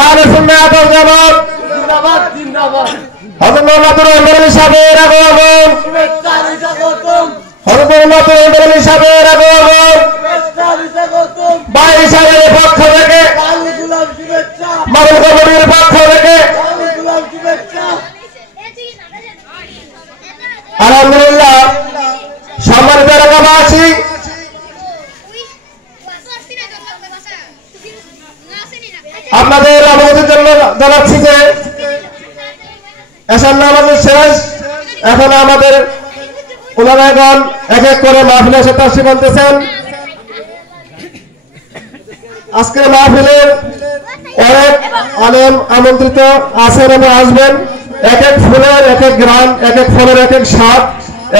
আহলে সুন্নাত ওয়াল জামাত জিন্দাবাদ জিন্দাবাদ। হযরত মাওলানা আলী সাহেবের আগমন, শুভেচ্ছা স্বাগতম। হযরত মাওলানা আলী সাহেবের আগমন, শুভেচ্ছা স্বাগতম। ভাই সাহেবের পক্ষ থেকে গোলাম শুভেচ্ছা, মামুন কমিটির পক্ষ থেকে গোলাম শুভেচ্ছা। আলহামদুলিল্লাহ। সম্মানিত এলাকাবাসী, আপনাদের অবগতির জন্য জানাচ্ছি যে এশার নামাজের শেষ। এখন আমাদের উলামাগণ এক এক করে মাহফিলে এসে তাশরীফ আনতেছেন। আজকের মাহফিলের অনেক আলেম আমন্ত্রিত আছেন এবং আসবেন। এক এক ফুলের এক এক গ্রাম, এক এক ফলের এক এক স্বাদ,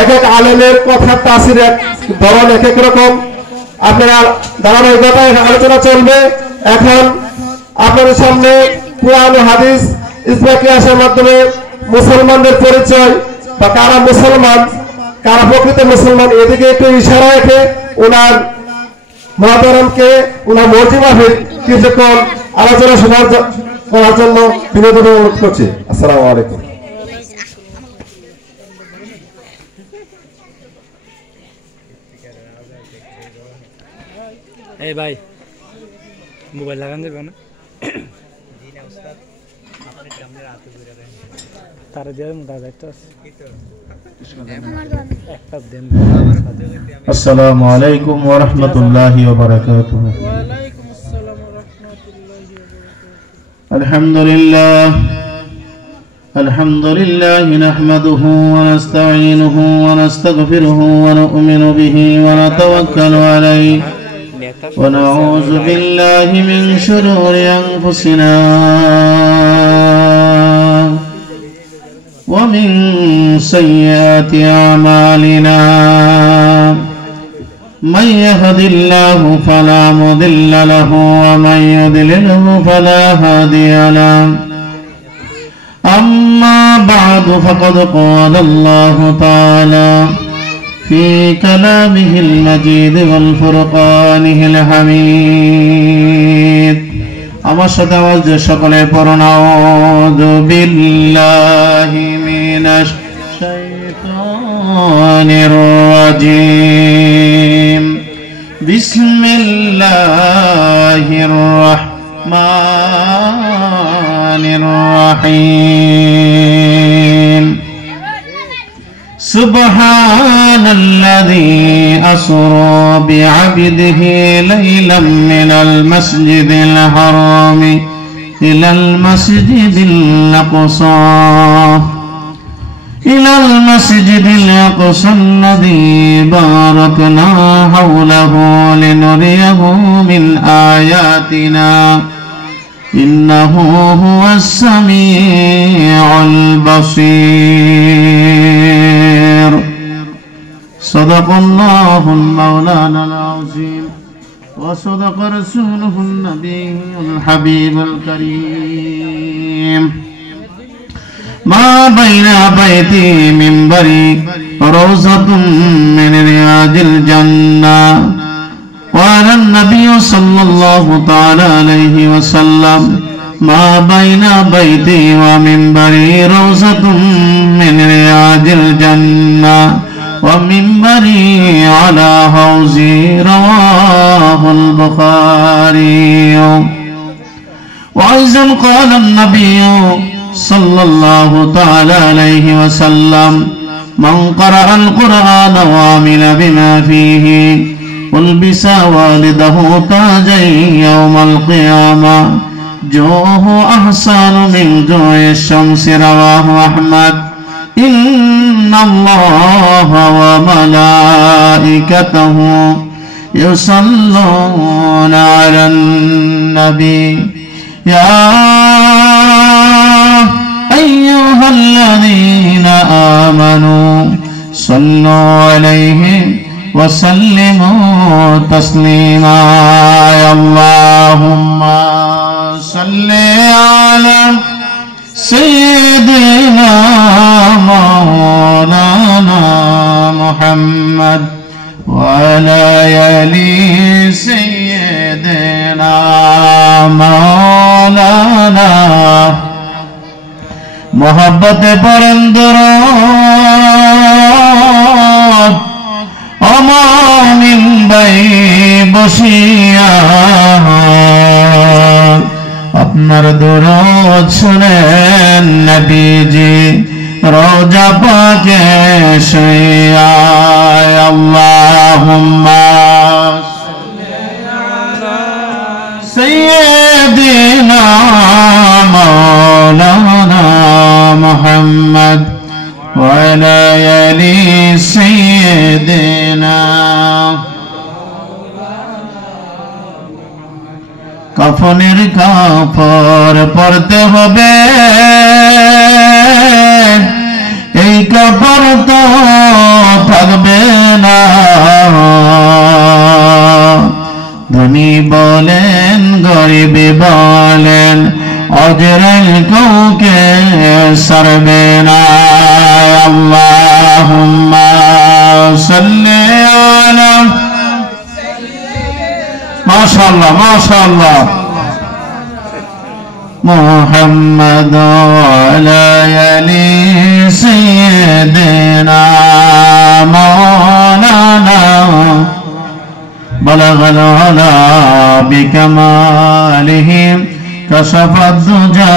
এক এক আলেমের কথার তাসির এক ধরন, এক এক রকম। আপনারা ধারাবাহিকতায় আলোচনা চলবে। এখন আপনাদের সামনে কুরআন হাদিস ইসলামিক কিয়াসের মাধ্যমে মুসলমানদের পরিচয় বা কারা মুসলমান, কারা প্রকৃত মুসলমান, এদিকে একটু ইশারা রেখে ওনার মুহাতারামকে ওনার মর্জি মাফিক কিছুক্ষণ আলোচনা শোনার করার জন্য বিনোদন অনুরোধ করছি। আসসালামু আলাইকুম। এই ভাই মোবাইল লাগান যাবে না? তারা দেবেন দাদা একটা দেন। আসসালামু আলাইকুম ওয়া রাহমাতুল্লাহি ওয়া বারাকাতুহু। ওয়া আলাইকুম আসসালাম ওয়া রাহমাতুল্লাহি ওয়া বারাকাতুহু। আলহামদুলিল্লাহ আলহামদুলিল্লাহি নাহমাদুহু ওয়া নাস্তাঈনুহু ওয়া নাস্তাগফিরুহু ওয়া নু'মিনু বিহি ওয়া নাতাওয়াক্কালু আলাইহি ওয়া নাউযু বিল্লাহি মিন শুরুরি আনফুসিনা ومن سيئات أعمالنا من يهد الله فلا مضل له ومن يضلله فلا هادي له أما بعد فقد قال الله تعالى في كلامه المجيد والفرقانه الحميد আমার সাথে আওয়াজ দিয়ে সকলে পড়ুন আউযু বিল্লাহি মিনাশ শাইতানির রাজিম বিসমিল্লাহির রাহমানির রাহিম সুবহানাল্লাযী আসরা বি'আবদিহি লাইলাম মিনাল মাসজিদিল হারামি ইলাল মাসজিদিল আকসা আল্লাযী বারাকনা হাওলাহু লিনুরিয়াহু মিন আয়াতিনা ইন্নাহু হুয়াস সামিউল বাসীর। সাদাকাল্লাহুল মাওলানাল আযীম ওয়া সাদাকা রাসূলুহুন নাবিয়্যুল হাবিবুল কারীম। মা বাইনা বাইতি মিম্বারি রাউযাতুম মিন রিয়াদিল জান্নাহ وقال النبي صلى الله تعالى عليه وسلم ما بين بيتي ومنبري روضة من رياض الجنة ومنبري على حوضي رواه البخاري. وأيضا قال النبي صلى الله تعالى عليه وسلم من قرأ القرآن وعمل بما فيه ألبس والده تاجا يوم القيامة جوه أحسن من جوع الشمس. رواه أحمد. إن الله وملائكته يصلون على النبي يا أيها الذين آمنوا صلوا عليه وسلموا تسليما. اللهم صل على سيدنا مولانا محمد وعلى آل سيدنا سيدنا مولانا محبت برندر অমমিন বাই বসিয়া আপনার দরুদ শুনেন নবীজি রোজা পাকে শুইয়া আল্লাহুম্মা সাইয়্যিদিনা মাওলানা মুহাম্মদ ওয়া আলা আলি সাইয়্যিদিনা কাফনের কাপড় পরতে হবে এই কাপড় তো থাকবে না ধনী বলেন গরিব বলেন অজরাইল কাউকে সারবে না আল্লাহুম্মা সাল্লি আলা মাশাআল্লাহ মাশাআল্লাহ মুহাম্মদ ওয়ালা আলি সাইয়্যিদিনা মাওলানা বালাগাল আলা বিকামালিহি কাশাফাদ দুজা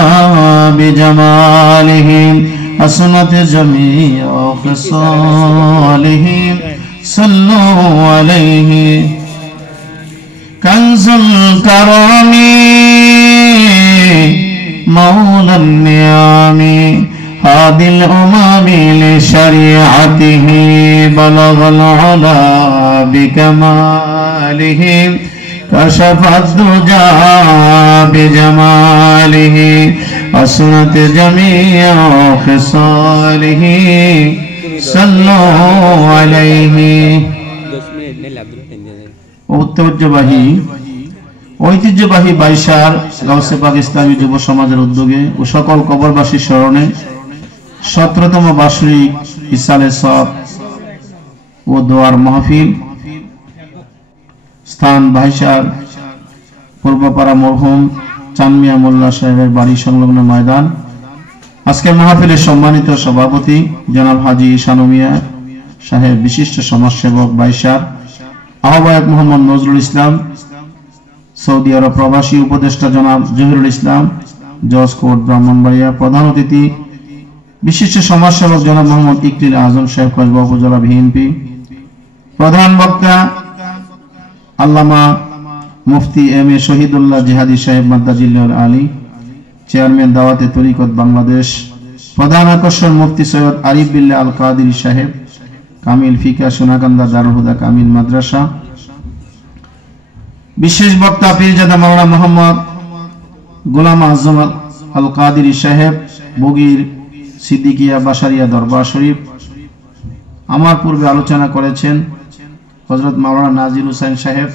বিজামালিহি আসনাত জামিউ খিসালিহি সাল্লু আলাইহি كنز الكرم مولى النعم هادي الأمم لشريعته بلغ العلا بكماله كشف الدجى بجماله أسنت جميع خصاله صلوا عليه ঐতিহ্যবাহী বাইশার গাউসে পাক ইসলামী যুব সমাজের উদ্যোগে ও সকল কবরবাসীর স্মরণে 17তম বার্ষিক ইসালে সব ও দোয়ার মাহফিল স্থান বাইশার পূর্বপাড়া মরহুম চানমিয়া মোল্লা সাহেবের বাড়ি সংলগ্ন ময়দান। আজকের মাহফিলের সম্মানিত সভাপতি জনাব হাজী শানুমিয়া সাহেব, বিশিষ্ট সমাজসেবক বাইশার, আহ্বায়ক মোহাম্মদ নজরুল ইসলাম, সৌদি আরব প্রবাসী উপদেষ্টা জনাব জহিরুল ইসলাম, জজ কোর্ট ব্রাহ্মণবাড়িয়া, প্রধান অতিথি বিশিষ্ট সমাজসেবক জনাব মোহাম্মদ ইকরিল আজম সাহেব কসবা উপজেলা বিএনপি, প্রধান বক্তা আল্লামা মুফতি এম এ শহীদুল্লাহ জিহাদি সাহেব মাদ্দাজিল্লাহ আলী, চেয়ারম্যান দাওয়াতে তরিকত বাংলাদেশ, প্রধান আকর্ষণ মুফতি সৈয়দ আরিফ বিল্লাহ আল কাদিরি সাহেব, কামিল ফিকা সোনাকান্দা দারুল হুদা কামিল মাদ্রাসা, বিশেষ বক্তা পীরজাদা মাওলানা মোহাম্মদ গোলাম আজম আল কাদিরি সাহেব, বগির সিদ্দিকিয়া বাসারিয়া দরবার শরীফ। আমার পূর্বে আলোচনা করেছেন হযরত মাওলানা নাজির হোসেন সাহেব,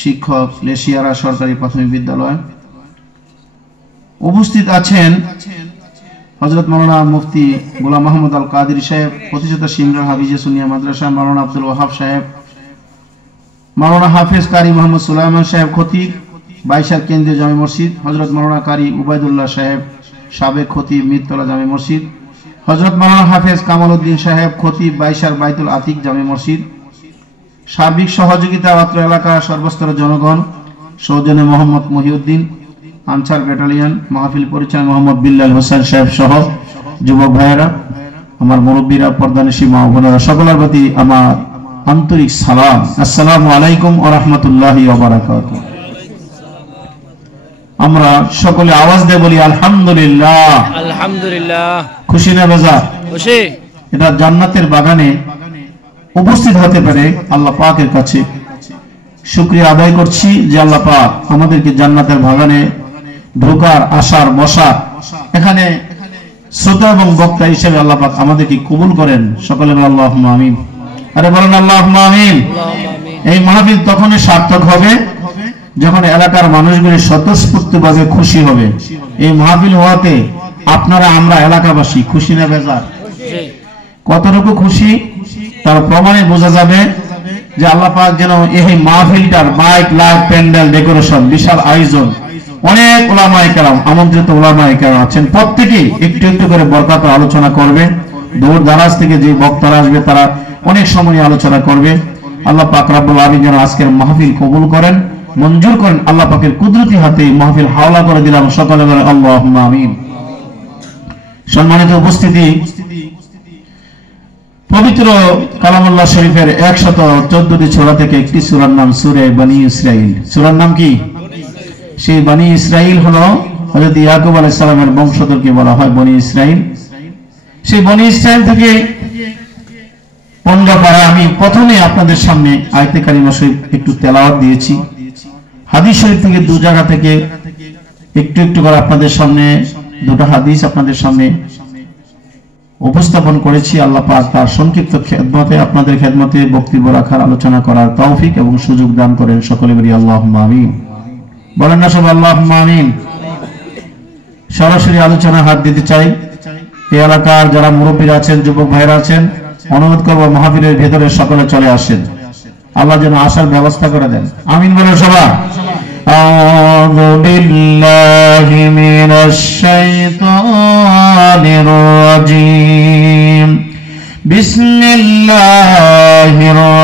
শিক্ষক, লেশিয়ারা সরকারি প্রাথমিক বিদ্যালয়। উপস্থিত আছেন হযরত মাওলানা মুফতি গোলাম মাহমুদ আল কাদিরি সাহেব, প্রতিষ্ঠাতা সিমরা হাফিজে সুনিয়া মাদ্রাসা, মাওলানা আব্দুল ওয়াহাব সাহেব, মাওলানা হাফেজ কারি মোহাম্মদ সুলাইমান সাহেব খতিব, বাইশার কেন্দ্রীয় জামে মসজিদ, হযরত মাওলানা কারি উবাইদুল্লাহ সাহেব, সাবেক খতিব, মিরতলা জামে মসজিদ, হযরত মাওলানা হাফেজ কামাল উদ্দিন সাহেব খতিব, বাইশার বাইতুল আতিক জামে মসজিদ। সার্বিক সহযোগিতা অত্র এলাকার সর্বস্তরের জনগণ, সৌজনে মোহাম্মদ মহিউদ্দিন, আনসার ব্যাটালিয়ন, মাহফিল পরিচালক মোহাম্মদ বিল্লাল হোসেন সাহেব সহ যুবক ভাইয়েরা, আমার মুরব্বীরা, পর্দানিশী মা বোনেরা, সকলের প্রতি আমার আন্তরিক সালাম। আসসালামু আলাইকুম ওয়া রাহমাতুল্লাহি ওয়া বারাকাতুহু। আমরা সকলে আওয়াজ দিয়ে বলি আলহামদুলিল্লাহ। আলহামদুলিল্লাহ। খুশি না বেজা? খুশি। এটা জান্নাতের বাগানে উপস্থিত হতে পারে আল্লাহ পাকের কাছে শুকরিয়া আদায় করছি যে আল্লাহ পাক আমাদেরকে জান্নাতের বাগানে ঢোকার, আসার, বসার, এখানে শ্রোতা এবং বক্তা হিসেবে আল্লাহ পাক আমাদেরকে কবুল করেন। সকলে বলেন আল্লাহুম্মা আমিন। আরে বলেন আল্লাহুম্মা আমিন। এই মাহফিল তখনই সার্থক হবে যখন এলাকার মানুষগুলি স্বতঃস্ফূর্তভাবে খুশি হবে। এই মাহফিল হওয়াতে আপনারা, আমরা এলাকাবাসী খুশি না বেজার? কতটুকু খুশি তার প্রমাণে বোঝা যাবে যে আল্লাহ পাক যেন এই মাহফিলটার মাইক লাইট প্যান্ডেল ডেকোরেশন বিশাল আয়োজন, অনেক উলামায়ে কেরাম আমন্ত্রিত উলামায়ে কেরাম আছেন, প্রত্যেকেই একটু একটু করে বরকত আলোচনা করবে। দূর দারাজ থেকে যে বক্তারা আসবে তারা অনেক সময় আলোচনা করবে। আল্লাহ পাক রব্বুল আলামিন যেন আজকের মাহফিল কবুল করেন, মঞ্জুর করেন। আল্লাহ পাকের কুদরতি হাতে মাহফিল হাওলা করে দিলাম, সকলে বলে আল্লাহুম্মা আমিন। সম্মানিত উপস্থিতি, পবিত্র কালামুল্লাহ শরীফের 114টি সূরা থেকে একটি সূরার নাম সূরা বনী ইসরাঈল। সূরার নাম কি? সেই বনী ইসরাঈল হলো হযরত ইয়াকুব আলাইহিস সালামের বংশধরকে বলা হয় বনী ইসরাঈল। সেই বনী ইসরাঈল থেকে 15 পারা আমি প্রথমে আপনাদের সামনে আয়াতে কারিমা শরীফ একটু তেলাওয়াত দিয়েছি। হাদিস শরীফ থেকে দু জায়গা থেকে একটু একটু করে আপনাদের সামনে দুটো হাদিস আপনাদের সামনে উপস্থাপন করেছি। আল্লাহ পাক তার সংক্ষিপ্ত খেদমতে আপনাদের খেদমতে বক্তব্য রাখার, আলোচনা করার তৌফিক এবং সুযোগ দান করেন। সকলে বলি আল্লাহুম্মা আমিন। বলেন না সবাই আল্লাহুম্মা আমিন। সরাসরি আলোচনা হাত দিতে চাই। এই এলাকার যারা মুরব্বীরা আছেন, যুবক ভাইরা আছেন, অনুরোধ করব মাহফিলের ভেতরে সকলে চলে আসেন। আল্লাহ যেন আসার ব্যবস্থা করে দেন। আমিন বলেন সবাই। আউযু বিল্লাহি মিনাশ শাইতানির রাজীম। বিসমিল্লাহির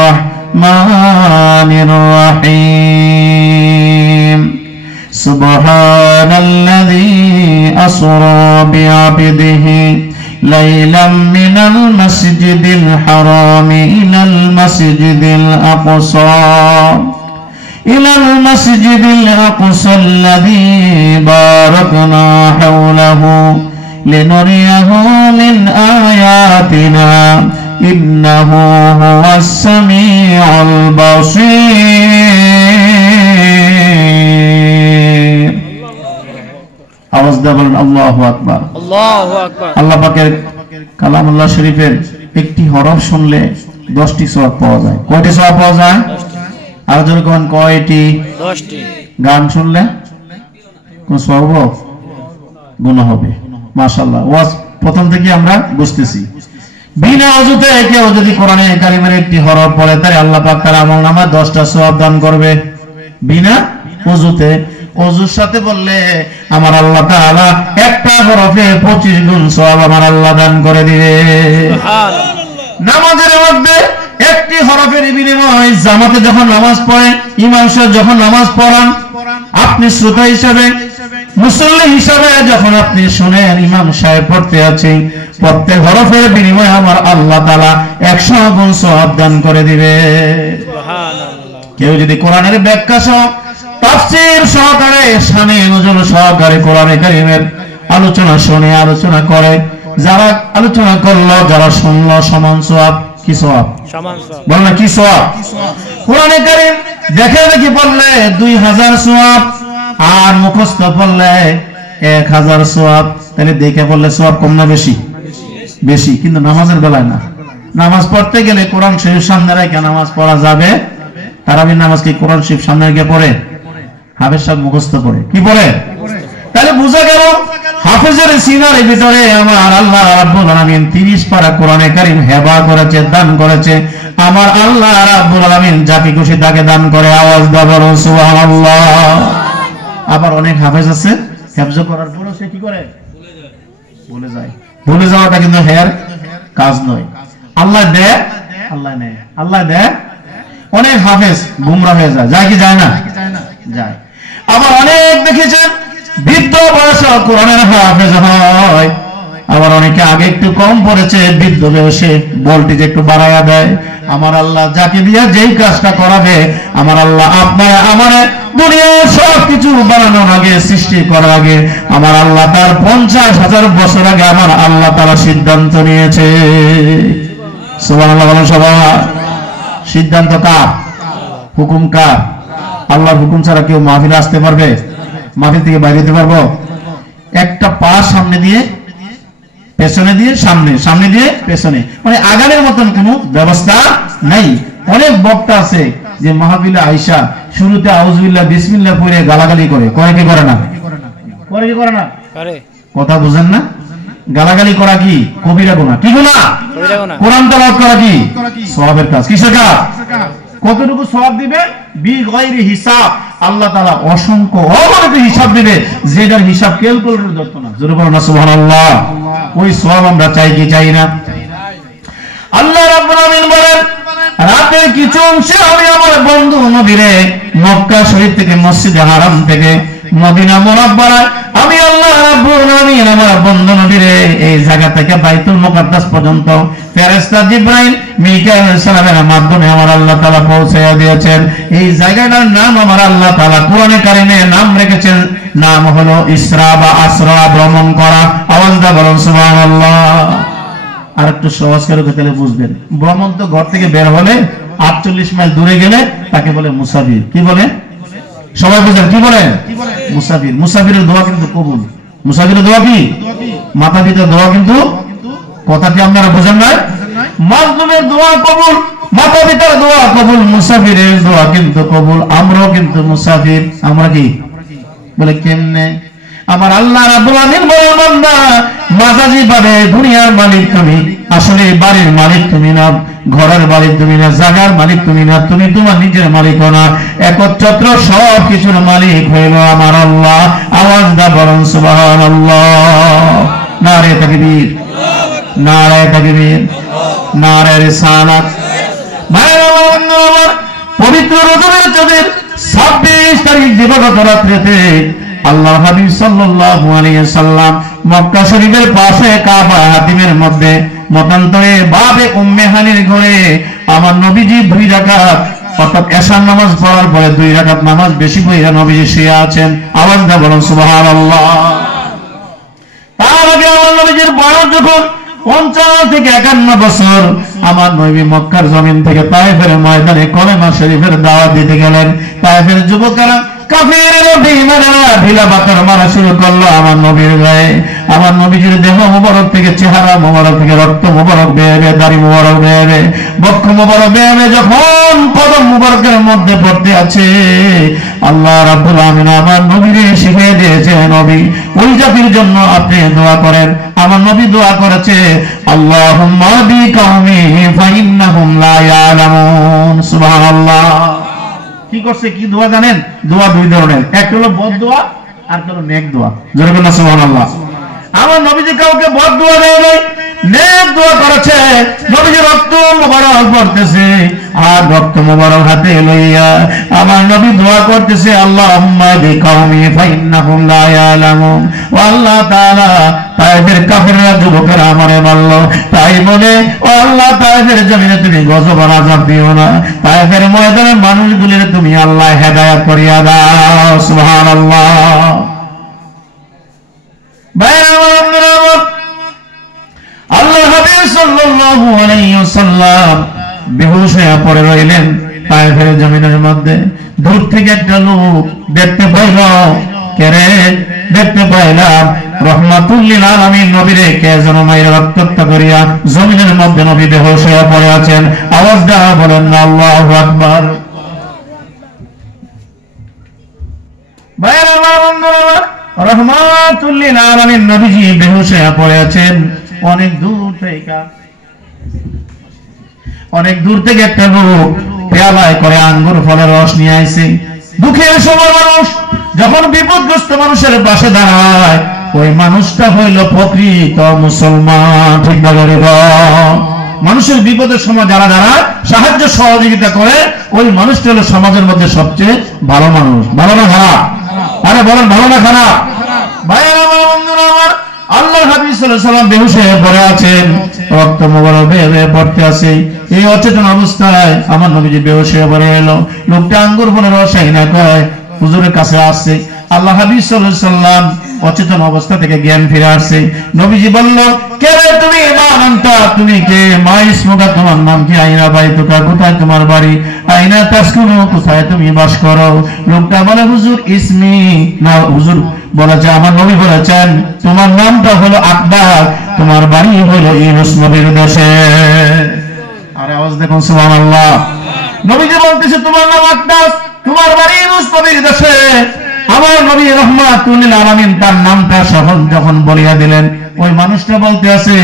রাহমানির রাহিম। সুবহানাল্লাযী আসরা বি'আবদিহি ليلا من المسجد الحرام إلى المسجد الأقصى الذي باركنا حوله لنريه من آياتنا إنه هو السميع البصير. আওয়াজ দিয়ে বলেন আল্লাহু আকবার। আল্লাহু আকবার। আল্লাহ পাকের কালামুল্লাহ শরীফের একটি হরফ শুনলে 10টি সওয়াব পাওয়া যায়। কয়টি সওয়াব পাওয়া যায়? আর যদি কোন কয়টি? 10টি। গান শুনলে কোন সওয়াব গুনাহ হবে। মাশাআল্লাহ, ওয়াজ প্রথম থেকে আমরা বুঝতেছি। বিনা ওযুতে কেউ যদি কোরআনে কারিমের একটি হরফ পড়ে তাহলে আল্লাহ পাক তার আমলনামা 10টা সওয়াব দান করবে। বিনা ওযুতে, ওযুর সাথে বললে আমার আল্লাহ তাআলা একটা হরফে 25 গুণ সওয়াব আমার আল্লাহ দান করে দিবে। সুবহানাল্লাহ। নামাজের মধ্যে একটি হরফের বিনিময়ে জামাতে যখন নামাজ পড়ে, ইমাম সাহেব যখন নামাজ পড়ান, আপনি শ্রোতা হিসাবে, মুসল্লি হিসাবে যখন আপনি শুনেন ইমাম সাহেব পড়তে আছে, প্রত্যেক হরফের বিনিময়ে আমার আল্লাহ তাআলা 100 গুণ সওয়াব দান করে দিবে। সুবহানাল্লাহ। কেউ যদি কোরআনের ব্যাখ্যা সহ, তাফসীর সহকারে, শানে নজুল সহকারে কোরআনে কারীমের আলোচনা শুনে, আলোচনা করে, যারা আলোচনা করলো, যারা শুনলো, সমান সওয়াব। কি সওয়াব? সমান সওয়াব। বল না কি সওয়াব? কোরআনে কারীম দেখে দেখে পড়লে 2000 সওয়াব, আর মুখস্থ পড়লে 1000 সওয়াব। তাহলে দেখে পড়লে সওয়াব কম না বেশি? বেশি। কিন্তু নামাজের বেলায় না। নামাজ পড়তে গেলে কোরআন শরীফ সামনে রেখে নামাজ পড়া যাবে। তারাবির নামাজ কি কোরআন শরীফ সামনে রেখে পড়ে? হাফেজ সাহেব মুখস্থ পড়ে। কি পড়ে? তাহলে বোঝা গেল হাফেজের সিনার ভিতরে আমার আল্লাহ রাব্বুল আলামিন 30 পারা কোরআনে কারীম হেবা করেছে, দান করেছে। আমার আল্লাহ রাব্বুল আলামিন যাকে খুশি তাকে দান করে। আওয়াজ দাও বলো সুবহানাল্লাহ। আবার অনেক হাফেজ আছে, হেফজ করার পরও সে কি করে? ভুলে যায়। ভুলে যাওয়াটা কিন্তু হের কাজ নয়। আল্লাহ দেয়, আল্লাহ নেয়। আল্লাহ দেয়। অনেক হাফেজ গুমরা হয়ে যায়। যায় কি যায় না? যায়। আবার অনেক দেখেছেন বৃদ্ধ বয়সে কোরআনের হাফেজ হয়। আবার অনেকে আগে একটু কম পড়েছে, বৃদ্ধ বয়সে ভোল্টেজ একটু বাড়ায়া দেয়। আমার আল্লাহ যাকে দিয়ে যেই কাজটা করাবে, আমার আল্লাহ আপনারা আমার দুনিয়ার সব কিছু বানানোর আগে, সৃষ্টি করার আগে, আমার আল্লাহ তার 50,000 বছর আগে আমার আল্লাহ তারা সিদ্ধান্ত নিয়েছে। সুবহানাল্লাহ বলেন সবাই। সিদ্ধান্ত কার? হুকুম কার? আল্লাহর হুকুম ছাড়া কেউ মাহফিলে আসতে পারবে? মাহফিল থেকে বাইরে যেতে পারবো? একটা পা সামনে দিয়ে পেছনে দিয়ে, সামনে, সামনে দিয়ে পেছনে, মানে আগানের মতন কোনো ব্যবস্থা নাই। অনেক বক্তা আছে যে মাহফিলে আইসা শুরুতে আউযুবিল্লাহ বিসমিল্লাহ পড়ে গালাগালি করে। করে কি করে না? করে কি করে না? করে। কথা বুঝেন না? গালাগালি করা কি কবিরা গুনাহ? কি গুনাহ? কবিরা গুনাহ। কোরআন তেলাওয়াত করা কি সওয়াবের কাজ? কিসের কাজ? কতটুকু সওয়াব দিবে? বিগয়রি হিসাব। আল্লাহ তাআলা অসংখ্য অগণিত হিসাব দিবে, যেটার হিসাব ক্যালকুলেটর ধরতো না। জোরে বলুন না সুবহানাল্লাহ। ওই সওয়াব আমরা চাই কি চাই না? আল্লাহ রাব্বুল আলামিন বলেন, রাতের কিছু অংশে আমি আমার বন্ধু নবীরে মক্কা শরীফ থেকে মসজিদে হারাম থেকে মদিনা মুনাওয়ারায় আমি আল্লাহ রাব্বুল আলামিন আমার বন্ধু নবীরে এই জায়গা থেকে বাইতুল মুকাদ্দাস পর্যন্ত ফেরেশতা জিবরাইল মিকাইল আলাইহিস সালামের মাধ্যমে আমার আল্লাহ তাআলা পৌঁছায়া দিয়েছেন। এই জায়গাটার নাম আমার আল্লাহ তাআলা কোরআনে কারিমে নাম রেখেছেন, নাম হলো ইসরা বা আসরা, ভ্রমণ করা। আওয়াজ দা বলুন সুবহানাল্লাহ। আর একটু সহজ করে তাহলে বুঝবেন। ভ্রমণ তো ঘর থেকে বের হলে 48 মাইল দূরে গেলে তাকে বলে মুসাফির। কি বলে? সবাই বুঝেন কি বলে? মুসাফির। মুসাফিরের দোয়া কিন্তু কবুল। মুসাফিরের দোয়া কি? মাতা পিতার দোয়া কিন্তু, কথাটি আপনারা বোঝেন না? মাজলুমের দোয়া কবুল, মাতা পিতার দোয়া কবুল, মুসাফিরের দোয়া কিন্তু কবুল। আমরাও কিন্তু মুসাফির। আমরা কি বলে কেমনে? আমার আল্লাহ রাব্বুল আলামিন বলে, বান্দা মাজাজি পাবে দুনিয়ার মালিক তুমি, আসলে বাড়ির মালিক তুমি না, ঘরের মালিক তুমি না, জায়গার মালিক তুমি না, তুমি তোমার নিজের মালিক না, একচ্ছত্র সব কিছুর মালিক হইল আমার আল্লাহ। আওয়াজ দা বলুন সুবহানাল্লাহ। নারে তাকবীর, নারে তাকবীর, নারে রিসালাত। ভাইরা আমার পবিত্র রজবের চাঁদের 26 তারিখ দিবাগত রাত্রিতে আল্লাহ হাবিব সাল্লাল্লাহু আলাইহি সাল্লাম মক্কা শরীফের পাশে কাবা হাতিমের মধ্যে মতান্তরে বাবে উম্মে হানির ঘরে আমার নবীজি 2 রাকাত অর্থাৎ এশার নামাজ পড়ার পরে 2 রাকাত নামাজ বেশি পড়ে নবীজি শুয়ে আছেন। আওয়াজ দা বলুন সুবহানাল্লাহ। তার আগে আমার নবীজির বয়স যখন 55 থেকে 51 বছর, আমার নবী মক্কার জমিন থেকে তায়েফের ময়দানে কলেমা শরীফের দাওয়াত দিতে গেলেন। তায়েফের যুবকেরা কাফিরেরা বেঈমানেরা ঢিলা বাতার মারা শুরু করলো আমার নবীর গায়ে। আমার নবীজির দেহ মোবারক থেকে, চেহারা মোবারক থেকে রক্ত মোবারক বেয়ে বেয়ে, দাড়ি মোবারক বেয়ে বেয়ে, বক্ষ মোবারক বেয়ে বেয়ে যখন কদম মোবারকের মধ্যে পড়তে আছে, আল্লাহ রাব্বুল আলামিন আমার নবীরে শিখিয়ে দিয়েছে, নবী ওই জাতির জন্য আপনি দোয়া করেন। আমার নবী দোয়া করেছে, আল্লাহুম্মা বিকাউমি ফাইন্নাহুম লা ইয়ালামুন। সুবহানাল্লাহ। কি করছে? কি দোয়া জানেন? দোয়া 2 ধরনের, একটা হলো বদ দোয়া আর একটা হলো নেক দোয়া। জোরে বলুন সুবহানাল্লাহ। আমার নবীজি কাউকে বদ দোয়া দেয় নাই, নেক দোয়া করেছে। নবীজি রক্ত মোবারক পড়তেছে আর রক্ত মোবারক হাতে লইয়া আমার নবী দোয়া করতেছে, আল্লাহুম্মা বিকাউমি ফাইন্নাহুম লা ইয়ালামুন। ও আল্লাহ তাআলা, তায়েফের কাফিররা যুবকেরা আমারে মারল, তাই বলে ও আল্লাহ তায়েফের জমিনে তুমি গজব আর আযাব দিও না, তায়েফের ময়দানে মানুষগুলির তুমি আল্লাহ হেদায়েত করিয়া দাও। সুবহানাল্লাহ। আল্লাহ হাবিব সাল্লাল্লাহু আলাইহি ওয়াসাল্লাম বেহুশ হয়ে পড়ে রইলেন তায়েফের জমিনের মধ্যে। দূর থেকে একটা লোক দেখতে পাইল, কে রে? দেখতে পাইলাম রহমাতুল লিল আলামিন নবীরে কে যেন মাইরা রক্তাক্ত করিয়া জমিনের মধ্যে নবী বেহুশ হয়ে পড়ে আছেন। আওয়াজ দেওয়া বলেন না আল্লাহু আকবার। ভাইরা আমার রহমাতুল লিল আলামিন নবীজি বেহুশ হয়ে পড়ে আছেন। অনেক দূর থেকে একটা লোক পেয়ালায় করে আঙ্গুর ফলের রস নিয়ে আইছে। দুঃখের সময় মানুষ যখন বিপদগ্রস্ত মানুষের পাশে দাঁড়ায়, ওই মানুষটা হইল প্রকৃত মুসলমান। ঠিক না? মানুষের বিপদের সময় যারা দাঁড়ায়, সাহায্য সহযোগিতা করে, ওই মানুষটা হলো সমাজের মধ্যে সবচেয়ে ভালো মানুষ। ভালো না খারাপ? আরে বলেন ভালো না খারাপ? ভাইরা আমার, বন্ধুরা আমার, আল্লাহ হাবিব সাল্লাল্লাহু আলাইহি ওয়াসাল্লাম বেহুশ হয়ে পড়ে আছেন, রক্ত মোবারক বেয়ে বেয়ে পড়তে আছে। এই অচেতন অবস্থায় আমার নবীজি বেহুশ হয়ে পড়ে এলো। লোকটা আঙ্গুর ফলের রস আইনা কয় হুজুরের কাছে আসছে। আল্লাহ হাবিব সাল্লাল্লাহু আলাইহি ওয়াসাল্লাম অচেতন অবস্থা থেকে জ্ঞান ফিরে আসছে। নবীজি বলল, কে রে তুমি? মা আনতা, তুমি কে? মা ইসমুকা, তোমার নাম কি? আইনা বাইতুকা, কোথায় তোমার বাড়ি? আইনা তাসকুনু, কোথায় তুমি বাস করো? লোকটা বলে, হুজুর ইসমি না। হুজুর বলেছে, আমার নবী বলেছেন তোমার নামটা হলো আকবার, তোমার বাড়ি হলো ইউনুস নবীর দেশে। আরে আওয়াজ দেখুন সুবহানাল্লাহ। নবীজি বলতেছে তোমার নাম আকবার, তোমার বাড়ি ইউনুস নবীর দেশে। আমার নবী রহমাতুল লিল আলামিন তার নামটা যখন বলিয়া দিলেন, ওই মানুষটা বলতে আছে,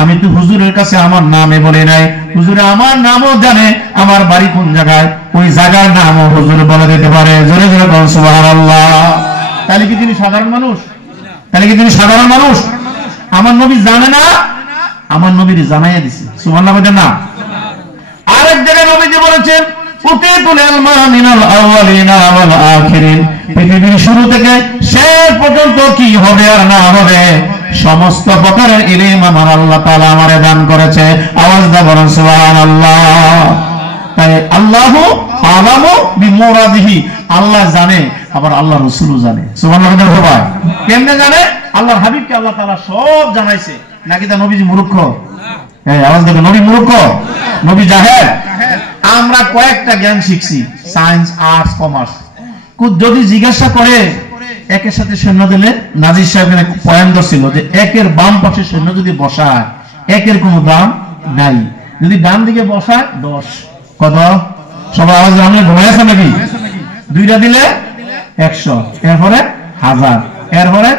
আমি তো হুজুরের কাছে আমার নামে বলি নাই, হুজুরে আমার নামও জানে, আমার বাড়ি কোন জায়গায়। ওই জায়গার নামও হুজুর বলে দিতে পারে। জোরে জোরে বলুন সুবহানাল্লাহ। তাহলে কি তিনি সাধারণ মানুষ? তাহলে কি তিনি সাধারণ মানুষ? আমার নবী জানে না, আমার নবীর জানাইয়া দিছে। সুবহানাল্লাহ বলেন না? আরেক জায়গায় নবীজি বলেছেন উতিতুল ইলমা মিনাল আউয়ালিনা ওয়াল আখিরিন, পৃথিবীর শুরু থেকে শেষ পর্যন্ত কি হবে আর না হবে সমস্ত প্রকারের ইলম আমার আল্লাহ তাআলা আমারে দান করেছে। আওয়াজ দিয়ে বলুন সুবহানাল্লাহ। তাই আল্লাহু আলামু বিমুরাদিহি, আল্লাহ জানে, আবার আল্লাহ রাসূলও জানে। সুবহানাল্লাহ ভাই, কেমনে জানে? আল্লাহর হাবিবকে আল্লাহ তাআলা সব জানাইছে। নাকি তা নবীজি মূর্খ? এই আওয়াজ দেখো, নবী মূর্খ? নবী জাহেল? আমরা কয়েকটা জ্ঞান শিখছি, সায়েন্স, আর্টস, কমার্স। যদি জিজ্ঞাসা করে একের সাথে শূন্য দিলে, নাজির সাহেব পয়েন্ট ছিল যে একের বাম পাশে শূন্য যদি বসায় একের কোনো দাম নাই, যদি ডান দিকে বসায় 10। কত? সবাই আওয়াজ, আমি ঘুমাইছে নাকি? দুইটা দিলে 100, এরপরে 1000, এরপরে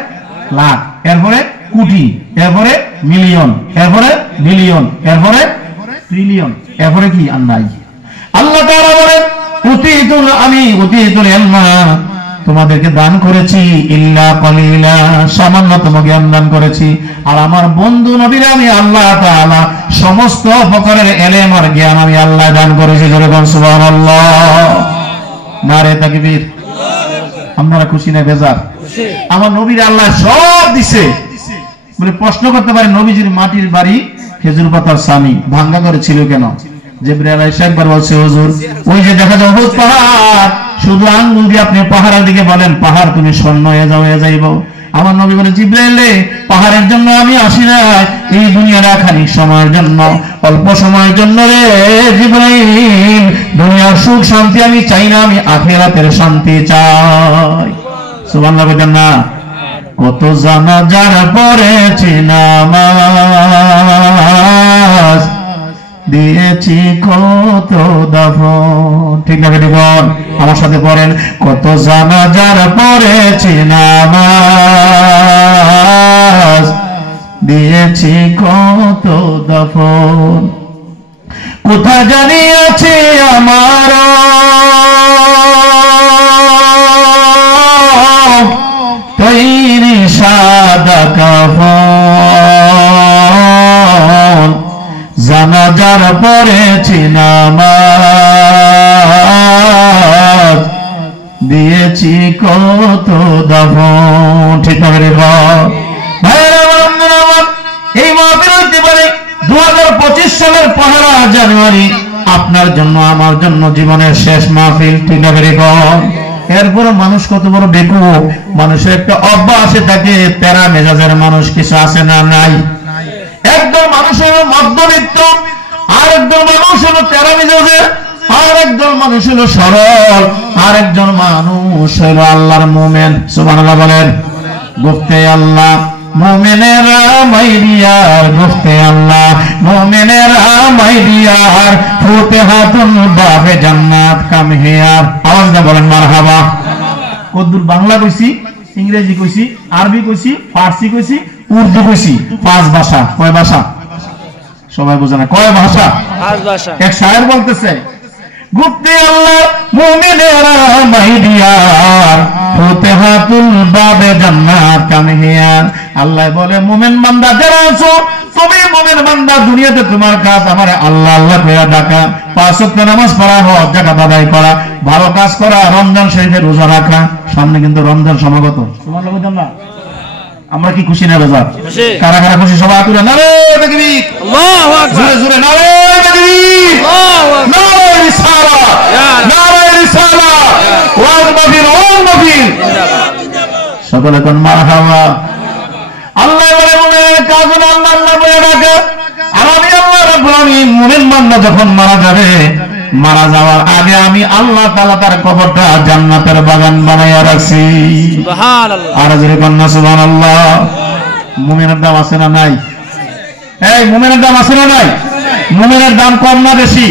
লাখ, এরপরে কোটি, এরপরে মিলিয়ন, এরপরে বিলিয়ন, এরপরে ট্রিলিয়ন, এরপরে কি আর নাই। আল্লাহ তাআলা বলেন আমি উতিতুল ইলমা, তোমাদেরকে দান করেছি ইল্লা কলিলা, সামান্যতম জ্ঞান দান করেছি। আর আমার বন্ধু নবীরা আমি আল্লাহ তাআলা সমস্ত প্রকারের ইলম আর জ্ঞান আমি আল্লাহ দান করেছি। জোরে বলুন সুবহানাল্লাহ। নারে তাকবীর। আপনারা খুশি না বেজার? আমার নবীরা আল্লাহ সব দিছে। বলে প্রশ্ন করতে পারে নবীজির মাটির বাড়ি খেজুর পাতার সামি ভাঙ্গা করে ছিল কেন? জিবরাইল আলাইহিস একবার বলছে হুজুর ওই যে দেখা যায় উহুদ পাহাড়, শুধু আঙ্গুল দিয়ে আপনি পাহাড়ের দিকে বলেন পাহাড় তুমি স্বর্ণ হয়ে যাও, হয়ে যাইব। আমার নবী বলে জিবরাইল পাহাড়ের জন্য আমি আসি না, এই দুনিয়ার খানিক সময়ের জন্য, অল্প সময়ের জন্য রে জিবরাইল। দুনিয়ার সুখ শান্তি আমি চাই না, আমি আখিরাতের শান্তি চাই। সুবহানাল্লাহ বলেন না? কত জানাজার পড়েছি নামাজ, দিয়েছি কত দাফন। ঠিক না বেটি বল? আমার সাথে পড়েন, কত জানাজার পড়েছি নামাজ, দিয়েছি কত দাফন। কোথা জানিয়েছি আমার তৈরি সাদা কাফন, জানাজার পড়েছি নামাজ, দিয়েছি কত দাফন। ঠিক না রে এই মাহফিল হইতে পারে 2025 সালের 1 জানুয়ারি আপনার জন্য আমার জন্য জীবনের শেষ মাহফিল। ঠিক না রে? এরপরে মানুষ কত বড় বেকুব, মানুষের একটা অভ্যাসে থাকে তেরা মেজাজের মানুষ কিছু আছে না? নাই। একদম মানুষ হলো মধ্যবিত্ত, আর একদম মানুষ হলো তেরা মেজাজের, আর একজন মানুষ হলো সরল, আর একজন মানুষ হলো আল্লাহর মুমিন। সুবহানাল্লাহ বলেন। গুফতে আল্লাহ মুমিনেরা মাইরিয়ার, গুফতে আল্লাহ মুমিনেরা মাইরিয়ার, ফুতিহাতুল বাবে জান্নাত কাম হিয়ার। আওয়াজ দিয়ে বলেন মারহাবা। কদ্দুর বাংলা কইছি, ইংরেজি কইছি, আরবি কইছি, ফার্সি কইছি, উর্দু কইছি, 5 ভাষা। কয় ভাষা? সবাই বোঝে না। কয় ভাষা? 5 ভাষা। এক শায়ের বলতেছে গুফতে আল্লাহ মুমিনেরা মাইরিয়ার, ফুতিহাতুল বাবে জান্নাত কাম হিয়ার। আল্লাহ বলে মুমিন বান্দা যারা আছো, তুমি মুমিন বান্দা, দুনিয়াতে তোমার কাজ আমার আল্লাহ আল্লাহ করে ডাকা, 5 ওয়াক্ত নামাজ পড়া, হজ যাকাত আদায় করা, ভালো কাজ করা, রমজান শরীফে রোজা রাখা। সামনে কিন্তু রমজান সমাগত। সুবহানাল্লাহ বলেন না? আমরা কি খুশি না বেজার? কারা কারা খুশি? সবাই হাত তুলে নারে তাকবীর, আল্লাহু আকবার, জোরে জোরে নারে তাকবীর, আল্লাহু আকবার, নারে রিসালাত, নারে রিসালাত, ওয়াজ মাহফিল, ওয়াজ মাহফিল, সকলে কোন মারহাবা। আল্লাহ বলে মুমিনের কাজ হলো আল্লাহ আল্লাহ বলে ডাকা। আর আমি আল্লাহ রাব্বুল আলামিন মুমিন বান্দা যখন মারা যাবে, মারা যাওয়ার আগে আমি আল্লাহ তাআলা তার কবরটা জান্নাতের বাগান বানাইয়া রাখছি। সুবহানাল্লাহ। আর জোরে বলুন সুবহানাল্লাহ। মুমিনের দাম আছে না নাই? এই মুমিনের দাম আছে না নাই? মুমিনের দাম কম না বেশি?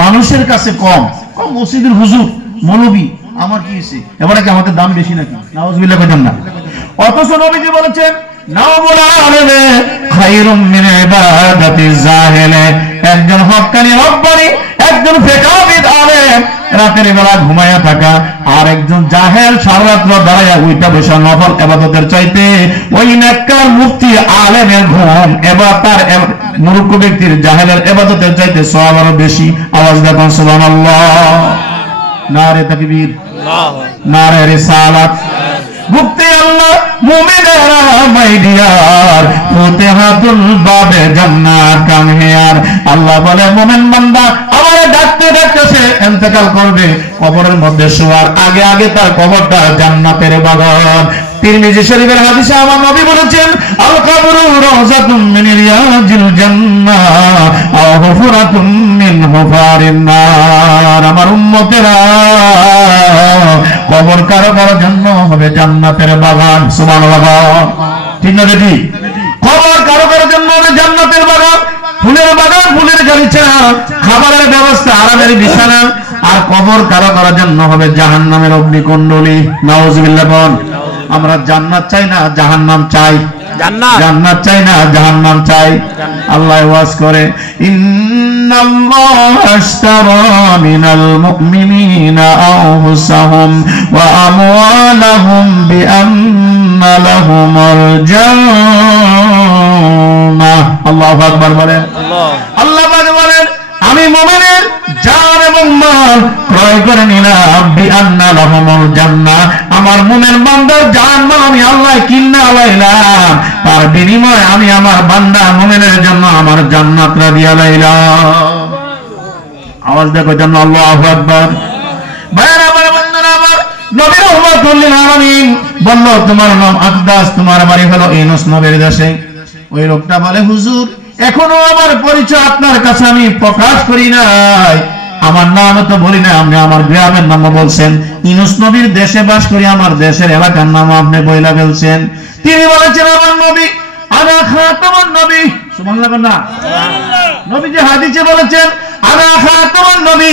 মানুষের কাছে কম। কম মসজিদের হুজুর, মৌলবী, আমার কি হইছে? এবারে কি আমাদের দাম বেশি নাকি? নাউজুবিল্লাহ কইতেন না। অথচ নবীজি বলেছেন নাওমুল আলিমে খায়রুম মিন ইবাদাতিজ জাহিলে, একজন হক্কানি রব্বানি, একজন ফিকহবিদ আলেম রাতের বেলা ঘুমায়া থাকা, আর একজন জাহেল সারা রাত দাঁড়ায়া ওইটা বসে নফল ইবাদতের চাইতে ওই নেককার মুফতি আলেমের ঘুম এবার তার মূর্খ ব্যক্তির জাহেলের ইবাদতের চাইতে সওয়াব আরো বেশি। আওয়াজ দেন সুবহানাল্লাহ। নারে তাকবীর, নারে রিসালাত। মুফতি আল্লাহ মুমিনেরা মাই ডিয়ার ফাতিহাতুল বাবে জান্নাত কাম হিয়ার। আল্লাহ বলে মুমিন বান্দা আমারে ডাকতে ডাকতে সে ইন্তেকাল করবে, কবরের মধ্যে শোয়ার আগে আগে তার কবরটা জান্নাতের বাগান। তিরমিজি শরীফের হাদিসে আমার নবী বলেছেন, আল কবরু রাওযাতুম মিন রিয়াজিল জান্নাহ আও হুফরাতুম মিন হুফারিন নার। আমার উম্মতেরা কবর কারো কারো জন্য হবে জান্নাতের বাগান। সুবহানাল্লাহ। ঠিক না বেটি? কবর কারো কারো জন্য হবে জান্নাতের বাগান, ফুলের বাগান, ফুলের গালিচা, খাবারের ব্যবস্থা, আরামের বিছানা। আর কবর কারো কারো জন্য হবে জাহান্নামের অগ্নিকুণ্ডলী। নাউজুবিল্লাহ। বল, আমরা জান্নাত চাই না জাহান্নাম চাই? জান্নাত চাই না জাহান্নাম চাই? আল্লাহ ওয়াজ করে, ইন্নাল্লাহা আশতারা মিনাল মুমিনিনা আনফুসাহুম ওয়া আমওয়ালাহুম বিআন্না লাহুমুল জান্নাহ। আল্লাহু আকবার বলেন। আল্লাহ বলেন, আমি মুমিনের জান এবং মাল ক্রয় করে নিলাম বিআন্না লাহুমুল জান্নাহ। আমার মুমিন বান্দার জান মাল আমি আল্লাহ কিনা লাইলাম, তার বিনিময়ে আমি আমার বান্দা মুমিনের জন্য আমার জান্নাতটা দিয়া লাইলাম। আওয়াজ দেখো যেন আল্লাহু আকবার। ভাইরা আমার, বন্ধুরা আমার, নবী রাহমাতুল লিল আলামিন বলল, তোমার নাম আকদাস, তোমার বাড়ি হলো ইউনুস নবীর দেশে। ওই লোকটা বলে, হুজুর এখনো আমার পরিচয় আপনার কাছে আমি প্রকাশ করি নাই, আমার নাম তো বলি না, আপনি আমার গ্রামের নাম বলছেন। ইউনুস নবীর দেশে বাস করি, আমার দেশের এলাকার নাম আপনি বইলা ফেলছেন। তিনি বলেছেন, আমার নবী আনা খাতামুন নবী। সুবহানাল্লাহ না? নবী যে হাদিসে বলেছেন, আনা খাতামুন নবী,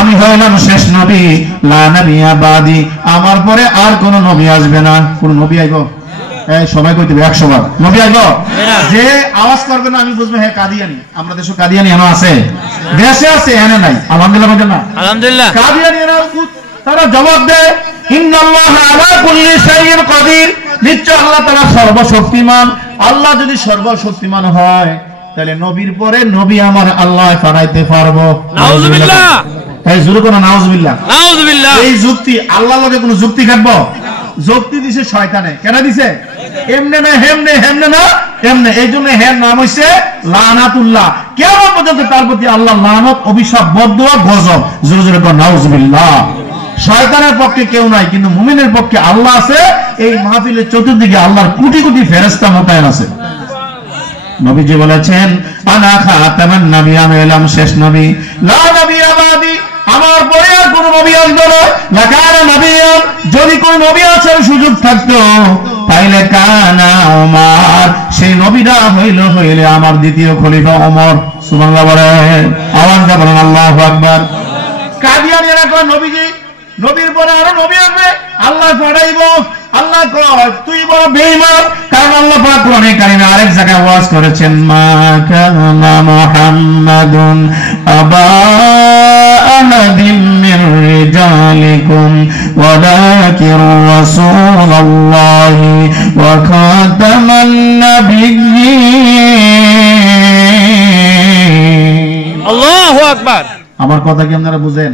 আমি হলাম শেষ নবী, লা নবিয়্যা বাদি, আমার পরে আর কোন নবী আসবে না। কোন নবী আইব? এই সবাই কইতে 100 বার নবী আইব। যে আওয়াজ করবে না আমি বুঝবো হ্যাঁ কাদিয়ানি। আমরা দেশে কাদিয়ানি এনো আছে, দেশে আছে, এনে নাই। আলহামদুলিল্লাহ বলেন না? আলহামদুলিল্লাহ। কাদিয়ানি এরা তারা জবাব দেয়, ইন্নাল্লাহা আলা কুল্লি শাইইন কাদির, নিশ্চয় আল্লাহ তাআলা সর্বশক্তিমান। আল্লাহ যদি সর্বশক্তিমান হয় তাহলে নবীর পরে নবী আমার আল্লাহ বানাইতে পারবো। নাউজুবিল্লাহ। এই জোরে কোন নাউজুবিল্লাহ। নাউজুবিল্লাহ। এই যুক্তি আল্লাহর লগে কোন যুক্তি খাটবো? যুক্তি দিছে শয়তানে। কেন দিছে? এমনে না হেমনে, হেমনে না এমনে। এইজন্য এর নাম হইছে লানাতুল্লাহ। কিয়ামত পর্যন্ত তার প্রতি আল্লাহ লানত, অভিশাপ, বদদুয়া, গজব। জোরে জোরে কোন নাউজুবিল্লাহ। শয়তানের পক্ষে কেউ নাই, কিন্তু মুমিনের পক্ষে আল্লাহ আছে। এই মাহফিলের চতুর্দিকে আল্লাহর কোটি কোটি ফেরেশতা মোতায়েন আছে। নবীজি বলেছেন, আনা খাতামান নবী, আমি হলাম শেষ নবী, লা নবিয়্যা বাদি, আমার পরে আর কোন নবী আসবে না। লাকানা নবিয়্যুন, যদি কোন নবী আসার সুযোগ থাকতো তাইলে কানা ওমর, সেই নবীটা হইলে আমার দ্বিতীয় খলিফা ওমর। সুবহানাল্লাহ বলেন। আওয়াজ দিয়ে বলেন আল্লাহু আকবার। কাদিয়ানীরা কয়, নবীজি নবীর পরে আরো নবী আসবে, আল্লাহ পাঠাইব। আল্লাহ কয় তুই বড় বেঈমান, কারণ আল্লাহ পাক কোরআনে কারিমে আরেক জায়গায় ওয়াজ করেছেন, মা কানা মুহাম্মাদুন আবা আহাদিন মির রিজালিকুম ওয়ালাকিন রাসূলুল্লাহি ওয়া খাতামান নাবিয়্যিন। আল্লাহু আকবার। আমার কথা কি আপনারা বুঝেন?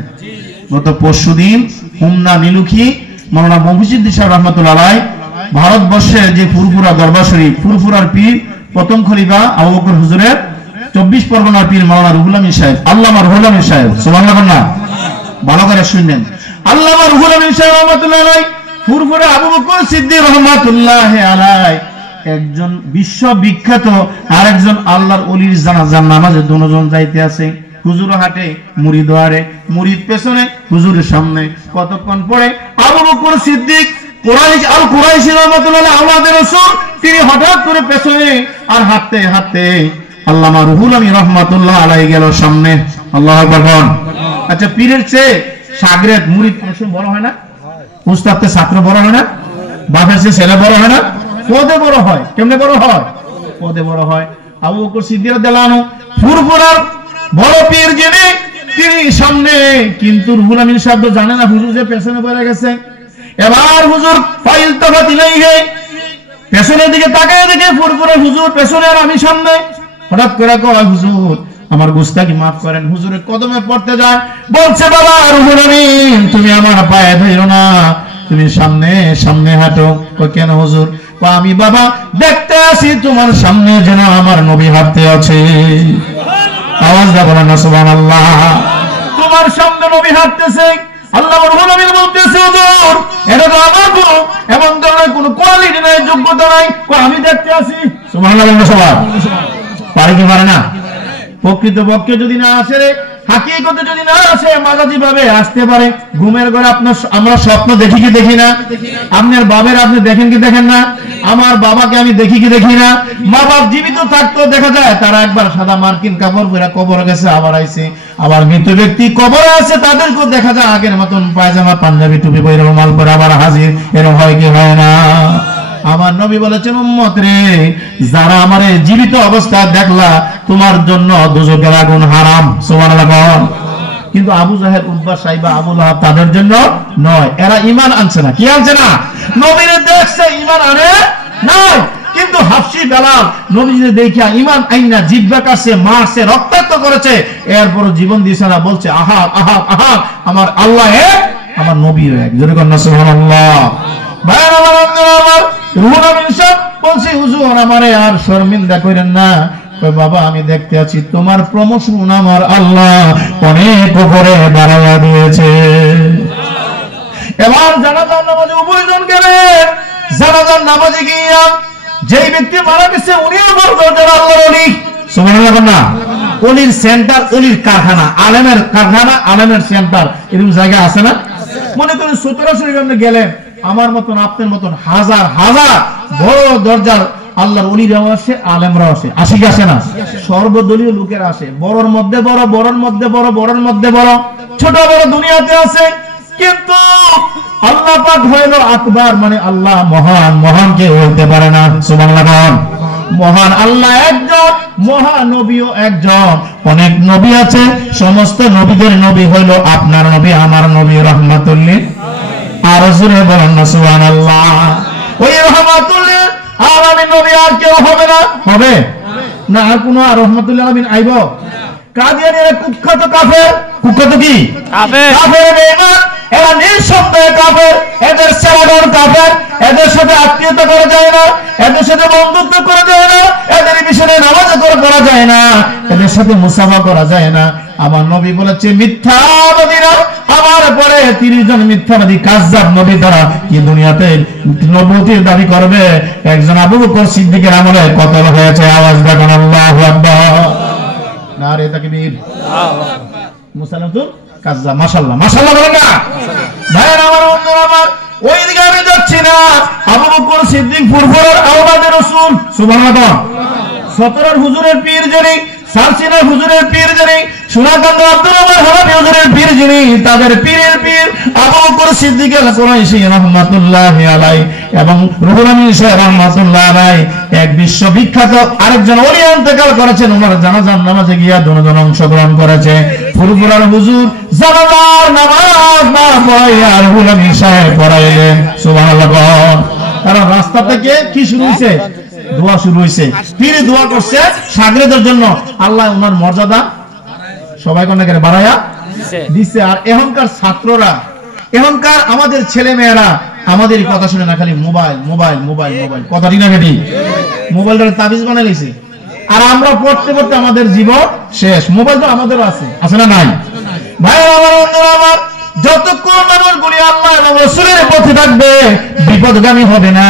গত পরশুদিন হুমনা নীলুখী মাওলানা মফিজুদ্দিন সাহেব রাহমাতুল্লাহ আলাইহি ভারতবর্ষের যে ফুরফুরা দরবার শরীফ, ফুরফুরার পীর প্রথম খলিফা আবু বকর হুজুরের 24 পরগনার পীর মাওলানা রুহুল আমিন সাহেব, আল্লামা রুহুল আমিন সাহেব, সুবহানাল্লাহ না? ভালো করে শুনেন। আল্লামা রুহুল আমিন সাহেব রাহমাতুল্লাহ আলাইহি ফুরফুরা আবু বকর সিদ্দিক রাহমাতুল্লাহ আলাইহি একজন বিশ্ববিখ্যাত আরেকজন আল্লাহর ওলির জানাজার নামাজে দুজন যাইতে আছে। হুজুর হাটে, মুরিদ ওয়ারে, মুরিদ পেছনে, হুজুরের সামনে। কতক্ষণ পরে আবু বকর সিদ্দিক কুরাইশ আল কুরাইশি রাহমাতুল্লাহ আলাইহি আমাদের রাসূল, তিনি হঠাৎ করে পেছনে আর হাঁটতে হাঁটতে আল্লামা রুহুল আমিন রাহমাতুল্লাহ আলাইহি গেল সামনে। আল্লাহু আকবার। আচ্ছা, পীরের চেয়ে শাগরেদ মুরিদ অনেক বড় হয় না? উস্তাদতে ছাত্র বড় হয় না? বাপের চেয়ে ছেলে বড় হয় না? পদে বড় হয়। কেমনে বড় হয়? পদে বড় হয়। আবু বকর সিদ্দিক রাদিয়াল্লাহু আনহু ফুরফুরার বড় পীর যিনি, তিনি সামনে, কিন্তু রুহুল আমিন সাহেব জানে না হুজুর যে পেছনে পড়ে গেছে। এবার হুজুর ফাইল তফা দিলেই পেছনের দিকে তাকায় দেখে ফুরফুরে হুজুর পেছনে আর আমি সামনে। হঠাৎ করে কয়, হুজুর আমার গুস্তাখি মাফ করেন। হুজুরের কদমে পড়তে যায়, বলছে, বাবা রুহুল আমিন তুমি আমার পায়ে ধরো না, তুমি সামনে সামনে হাঁটো। কেন হুজুর? আমি বাবা দেখতে আসি তোমার সামনে যেন আমার নবী হাঁটতে আছে। আওয়াজ দা বলেন না সুবহানাল্লাহ। তোমার সামনে নবী হাঁটতেছে, আল্লাহ রুহুল আমিন বলতেছে, হুজুর এটা তো আমার গুণ, এমন ধরনের কোনো কোয়ালিটি নাই, যোগ্যতা নাই, আমি দেখতে আসি। সুবহানাল্লাহ বলেন সবাই। পারে কি পারে না? প্রকৃতপক্ষে যদি না আসে, হাকিকতে যদি না আসে, মাজাজি ভাবে আসতে পারে। ঘুমের ঘরে আমরা স্বপ্ন দেখি কি দেখি না? আপনার বাবার আপনি দেখেন কি দেখেন না? আমার বাবাকে আমি দেখি কি দেখি না? মা বাপ জীবিত থাকতেও দেখা যায় তারা একবার সাদা মার্কিন কাপড় পরে কবরে গেছে, আবার আইছে। আবার মৃত ব্যক্তি কবরে আছে, তাদেরকেও দেখা যায় আগের মতন পায়জামা পাঞ্জাবি টুপি পরে রুমাল পরে আবার হাজির। এরকম হয় কি হয় না? আমার নবী বলেছেন, উম্মত রে, যারা আমারে জীবিত অবস্থায় দেখলা তোমার জন্য দোজখের আগুন হারাম। সুবহানাল্লাহ। কিন্তু আবু জাহেল, উতবা, সাইবা, আবু লাহাব তাদের জন্য নয়। এরা ঈমান আনছে না। কি আনছে না? নবীরে দেখছে, ঈমান আনে নাই। কিন্তু হাফসি বেলাল নবীকে দেখিয়া ঈমান আইনা জিহ্বা কাটছে, মারছে, রক্তাক্ত করেছে, এরপর জীবন দিয়েছে না, বলছে আহা আহা আহা আমার আল্লাহ এক, আমার নবী এক। জোরে কন্যা সুবহানাল্লাহ। ভাইরা আমার রুহুল আমিন সাহেব বলছে, হুজুর আমারে আর শর্মিন্দা করেন না। বাবা আমি দেখতে আছি তোমার প্রমোশন আমার আল্লাহ অনেক উপরে বাড়াইয়া দিয়েছে। এবার জানাজার নামাজে উপরিজন গেলেন। জানাজার নামাজে গিয়া যেই ব্যক্তি মারা গেছে উনিও বলতেন আল্লাহর ওলি। সুবহানাল্লাহ না? ওলির সেন্টার, ওলির কারখানা, আলেমের কারখানা, আলেমের সেন্টার, এরকম জায়গা আছে না? মনে করেন 17 শরীফ আপনি গেলেন, আমার মতন আপনার মতন হাজার হাজার বড় দরজার আল্লাহর ওলিরাও আসে, আলেমরাও আসে। আসে কি আসে না? সর্বদলীয় লোকেরা আসে। বড়র মধ্যে বড়, বড়র মধ্যে বড়, বড়র মধ্যে বড়, ছোট বড় দুনিয়াতে আছে। কিন্তু আল্লাহ পাক হইল আকবার, মানে আল্লাহ মহান, মহান কেউ হইতে পারে না। সুবহানাল্লাহ। মহান আল্লাহ একজন, মহানবীও একজন। অনেক নবী আছে, সমস্ত নবীদের নবী হইল আপনার নবী, আমার নবী রাহমাতুল লিল আর জোরে বলেন না সুবহানাল্লাহ। ওই রাহমাতুল লিল আলামিন নবী আর কেউ হবে না? হবে না? আর কোন রাহমাতুল লিল আলামিন আইব? কাদিয়ানীরা কুখ্যাত কাফের। কুখ্যাত কি? কাফের। কাফের বেঈমান। এরা নিঃসন্দেহে কাফের। এদের সেবাগর কাফের। এদের সাথে আত্মীয়তা করা যায় না, এদের সাথে বন্ধুত্ব করা যায় না, এদের বিষয়ে নামাজ করা যায় না, এদের সাথে মুসাফা করা যায় না। আমার নবী বলেছে মিথ্যাবাদীরা আমার পরে 30 জন মিথ্যাবাদী কাযযাব নবী দ্বারা কি দুনিয়াতে নবুয়তির দাবি করবে। একজন আবু বকর সিদ্দিকের আমলে কতল হয়েছে। আওয়াজ দেন আল্লাহু আকবার। নারে তাকবীর। মুসালাতুল কাযযাব। মাশাআল্লাহ, মাশাআল্লাহ বলেন না? ভাইরা আমার, বন্ধুরা আমার, ওই দিকে আমি যাচ্ছি না। আবু বকর সিদ্দিক ফুরফুরার আওলাদে রাসূল। সুবহানাল্লাহ। 17 হুজুরের পীর যিনি, সারসিনা হুজুরের পীর যিনি, সোনাকান্দা আব্দুল রহমান হানাফি হুজুরের পীর যিনি, তাদের পীরের পীর আবু বকর সিদ্দিক আল কুরাইশি রাহমাতুল্লাহি আলাইহি এবং রুহুল আমিন সাহেব রাহমাতুল্লাহি আলাইহি এক বিশ্ববিখ্যাত আরেকজন ওলি ইন্তেকাল করেছেন। ওনার জানাজার নামাজে গিয়া দুজন অংশগ্রহণ করেছে। ফুরফুরার হুজুর জানাজার নামাজ না পড়াইয়া রুহুল আমিন সাহেব পড়াইলেন। সুবহানাল্লাহ। কারণ রাস্তা থেকে কি শুরু হইছে? দোয়া শুরু হয়েছে। তিনি দোয়া করছে শাগরেদের জন্য, আল্লাহ ওনার মর্যাদা সবাই কোনকে বাড়ায়া দিচ্ছে। আর এখনকার ছাত্ররা, এখনকার আমাদের ছেলে মেয়েরা আমাদের কথা শুনে না, খালি মোবাইল মোবাইল মোবাইল মোবাইল। কথা ঠিক না বেটি? মোবাইলটা তাবিজ বানাই লিছে। আর আমরা পড়তে পড়তে আমাদের জীবন শেষ। মোবাইল তো আমাদেরও আছে, আছে না নাই? ভাই আমার, বন্ধুরা আমার, যতক্ষণ মানুষগুলি আল্লাহ এবং রাসূলের পথে থাকবে বিপদগামী হবে না,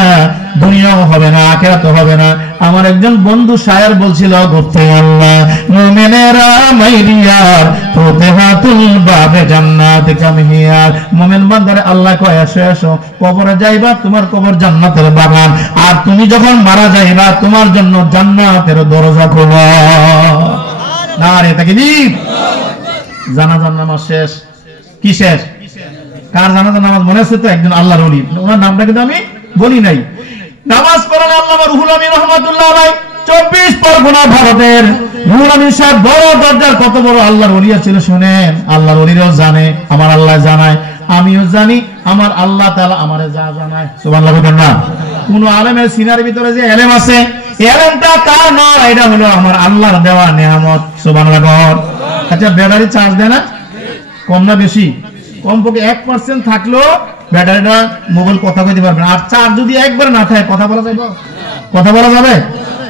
দুনিয়াও হবে না, আখিরাতও হবে না। আমার একজন বন্ধু শায়ের বলছিল, গফতে আল্লাহ মুমিনেরা মাইরিয়ার ফুতহাতুল বাবে জান্নাত কামহিয়ার। মুমিন বান্দারে আল্লাহ কয় এসো এসো, কবরে যাইবা তোমার কবর জান্নাতের বাগান, আর তুমি যখন মারা যাইবা তোমার জন্য জান্নাতের দরজা খোলা। নারে তাকবীর। জানাজার নামাজ শেষ। কি শেষ? কার জানাজার নামাজ মনে আছে? তো একজন আল্লাহর ওলি, ওনার নামটা কিন্তু আমি বলি নাই। নামাজ পড়ালে আল্লামা রুহুল আমিন রাহমাতুল্লাহ আলাইহি 24 পরগনা ভারতের নুরানি সাহেব বড় দরজার কত বড় আল্লাহর ওলি ছিল শুনেন। আল্লাহর ওলিরাও জানে, আমার আল্লাহ জানায়, আমিও জানি, আমার আল্লাহ তাআলা আমারে যা জানায়। সুবহানাল্লাহ বলেন না? কোন আলেমের সিনার ভিতরে যে ইলম আছে, ইলমটা কার নয়, এটা হলো আমার আল্লাহর দেওয়া নিয়ামত। সুবহানাল্লাহ। আচ্ছা, ব্যাটারি চার্জ দেয় না? কম না বেশি? কমপক্ষে 1% থাকলেও ব্যাটারিটা মোবাইল কথা কইতে পারবে না। আর চার্জ যদি একবার না থাকে কথা বলা যাবে? কথা বলা যাবে?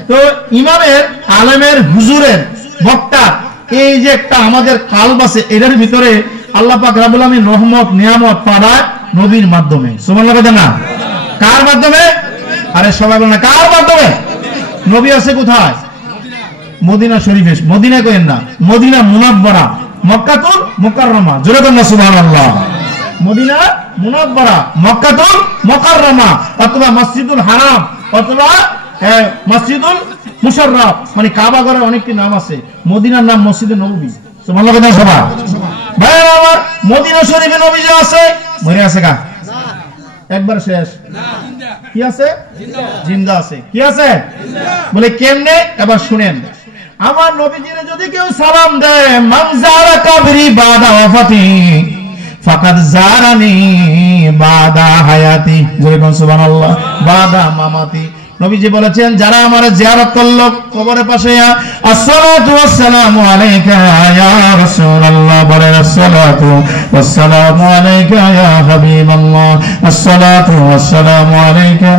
তো ইমামের, আলেমের, হুজুরের, বক্তা, এই যে একটা আমাদের কালব আছে, এটার ভিতরে আল্লাহ পাক রব্বুল আলামিন রহমত নিয়ামত পাঠায় নবীর মাধ্যমে। সুবহানাল্লাহ বলেন না? কার মাধ্যমে? আরে সবাই বলেন না, কার মাধ্যমে? নবী আছে কোথায়? মদিনা শরীফে। মদিনা কইেন না, মদিনা মুনাব্বারা, মক্কাতুল মুকাররমা। জোরে বলেন সুবহানাল্লাহ। মদিনা মুনাব্বারা, মক্কাতুল মুকাররমা, অথবা মসজিদুল হারাম, অথবা মসজিদুল মুশাররফ। মানে কাবা ঘরের অনেকটি নাম আছে, মদিনার নাম মসজিদে নববী। সুবহানাল্লাহ বলেন সবাই। ভাই আমার মদিনা শরীফে নবী যে আছে, মরে আছে কা? একবার শেষ। কি আছে? জিন্দা আছে। কি আছে? বলে কেমনে? এবার শুনেন। আমার নবীজিরে যদি কেউ সালাম দেয়, মান যারা কবরি বাদা ওয়াফাতি ফাকাদ জারানি বাদা হায়াতি। জোরে বলুন সুবহানাল্লাহ। বাদা মামাতি। নবীজি বলেছেন, যারা আমার জিয়ারত করলো কবরের পাশে, আসসালাতু ওয়াসসালামু আলাইকা ইয়া রাসূলুল্লাহ, বলেন আসসালাতু ওয়াসসালামু আলাইকা ইয়া হাবিবাল্লাহ, আসসালাতু ওয়াসসালামু আলাইকা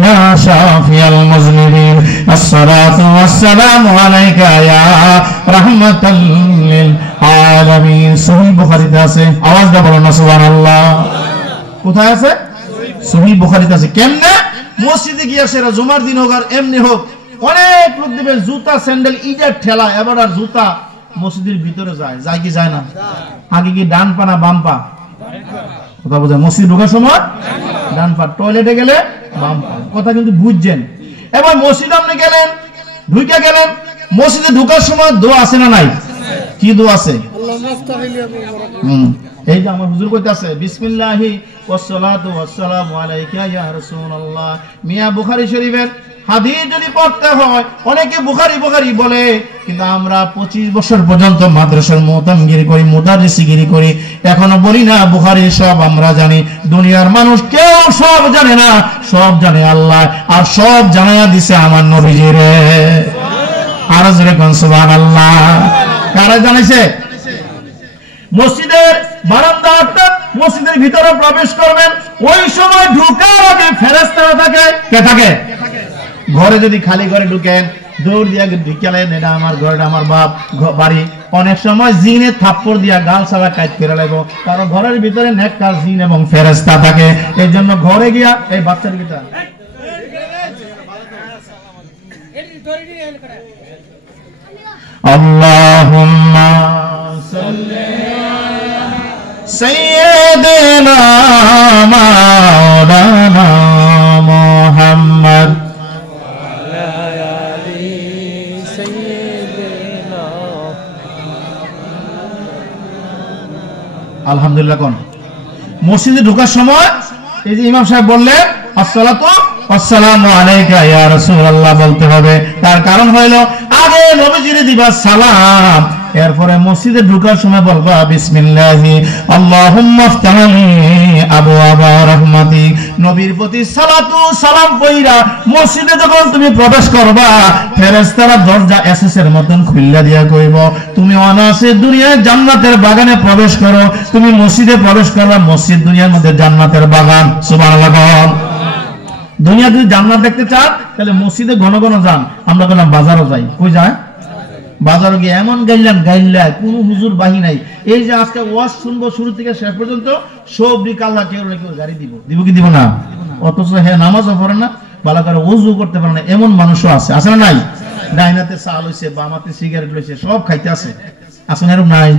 ইয়া শাফিয়াল মুজনিবিন, আসসালাতু ওয়াসসালামু আলাইকা ইয়া রাহমাতাল লিল আলামিন। সহিহ বুখারীতে আছে। আওয়াজটা বলুন না সুবহানাল্লাহ। কোথায় আছে? সহিহ বুখারীতে আছে। কেমনে? মসজিদে গিয়ে সেরা জুমার দিন হোক আর এমনি হোক, অনেক লোক দেবে জুতা স্যান্ডেল ইজার ঠেলা, এবার আর জুতা মসজিদের ভিতরে যায়, যায় কি যায় না? আগে কি ডান পা না বাম পা? কথা বোঝা? মসজিদ ঢোকার সময় ডান পা, টয়লেটে গেলে বাম পা। কথা কিন্তু বুঝছেন? এবার মসজিদে আপনি গেলেন, ঢুকে গেলেন, মসজিদে ঢোকার সময় দোয়া আছে না নাই? কি দোয়া আছে? এই যে আমার হুজুর কইতাছে, বিসমিল্লাহি ওয়াসসালাতু ওয়াসসালামু আলাইকা ইয়া রাসূলুল্লাহ। মিয়া বুখারী শরীফের হাদিস যদি পড়তে হয়, অনেকে বুখারী বুখারী বলে, কিন্তু আমরা 25 বছর পর্যন্ত মাদ্রাসার মুতামগিরি করি, মুদারিসিগিরি করি, এখনো বলি না বুখারী সব আমরা জানি। দুনিয়ার মানুষ কেউ সব জানে না, সব জানে আল্লাহ, আর সব জানায়া দিছে আমার নবীজিরে। আর জোরে কোন সুবহানাল্লাহ। কারা জানাইছে? মসজিদের বারান্দা, মসজিদের ভিতরে প্রবেশ করবেন, ওই সময় ঢোকার আগে ফেরেশতারা থাকে। কে থাকে? ঘরে যদি খালি ঘরে ঢুকেন, দৌড় দিয়া ঢুকালেন, এটা আমার ঘর, এটা আমার বাপ বাড়ি, অনেক সময় জিনে থাপ্পড় দিয়া গাল ছাড়া কাজ করে লাগবো, কারণ ঘরের ভিতরে নেককার জিন এবং ফেরেশতা থাকে। এই জন্য ঘরে গিয়া এই বাচ্চার ভিতরে আল্লাহুম্মা সাল্লি সাইয়্যিদিনা মাওলানা মুহাম্মদ ওয়া আলা আলি সাইয়্যিদিনা। আলহামদুলিল্লাহ। কোন মসজিদে ঢোকার সময় এই যে ইমাম সাহেব বললেন আসসালাতু ওয়াসসালামু আলাইকা ইয়া রাসূলুল্লাহ বলতে হবে। তার কারণ হলো আগে নবীজিরে দিবা সালাম, এরপরে মসজিদে ঢোকার সময় বলবা বিসমিল্লাহি আল্লাহুম্মা ইফতাহলি আবওয়াবা রাহমাতিক। নবীর প্রতি সালাতু সালাম পয়রা মসজিদে যখন তুমি প্রবেশ করবা, ফেরেশতারা দরজা এসএসের মতন খুললা দিয়া কইব, তুমি অনাসে দুনিয়ায় জান্নাতের বাগানে প্রবেশ করো। তুমি মসজিদে প্রবেশ করলা, মসজিদ দুনিয়ার মধ্যে জান্নাতের বাগান। সুবহানাল্লাহ। দুনিয়া যদি জান্নাত দেখতে চান তাহলে মসজিদে ঘন ঘন যান। আমরা বললাম বাজারও যাই। কই যায়? বাজারে গিয়ে এমন গাইলাম গাইলা কোন হুজুর বাহি নাই। এই যে আজকে ওয়াজ শুনবো শুরু থেকে শেষ পর্যন্ত, সব বিকাল্লা কেউ না কেউ গাড়ি দিব, দিব কি দিব না? অথচ হ্যাঁ নামাজও পড়ে না, ভালো করে ওযু করতে পারে না, এমন মানুষও আছে। আছে না নাই? ডাইনাতে চা লইছে, বামাতে সিগারেট লইছে, সব খাইতে আছে। আছে না? এরকম নাই?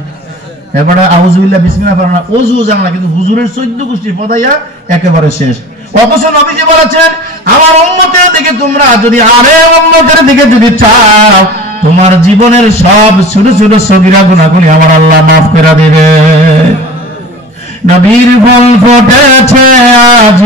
এবারে আউযুবিল্লাহ বিসমিল্লাহ পড়ে না, ওযু জানে না, কিন্তু হুজুরের 14 গোষ্ঠী পদাইয়া একেবারে শেষ। অথচ নবীজি বলেছেন, আমার উম্মতের দিকে তোমরা যদি আরেক উম্মতের দিকে যদি চাও, তোমার জীবনের সব ছোট ছোট সগীরা গুনাহগুলি আমার আল্লাহ মাফ করে দিবে। নবীর ফুল ফুটেছে আজ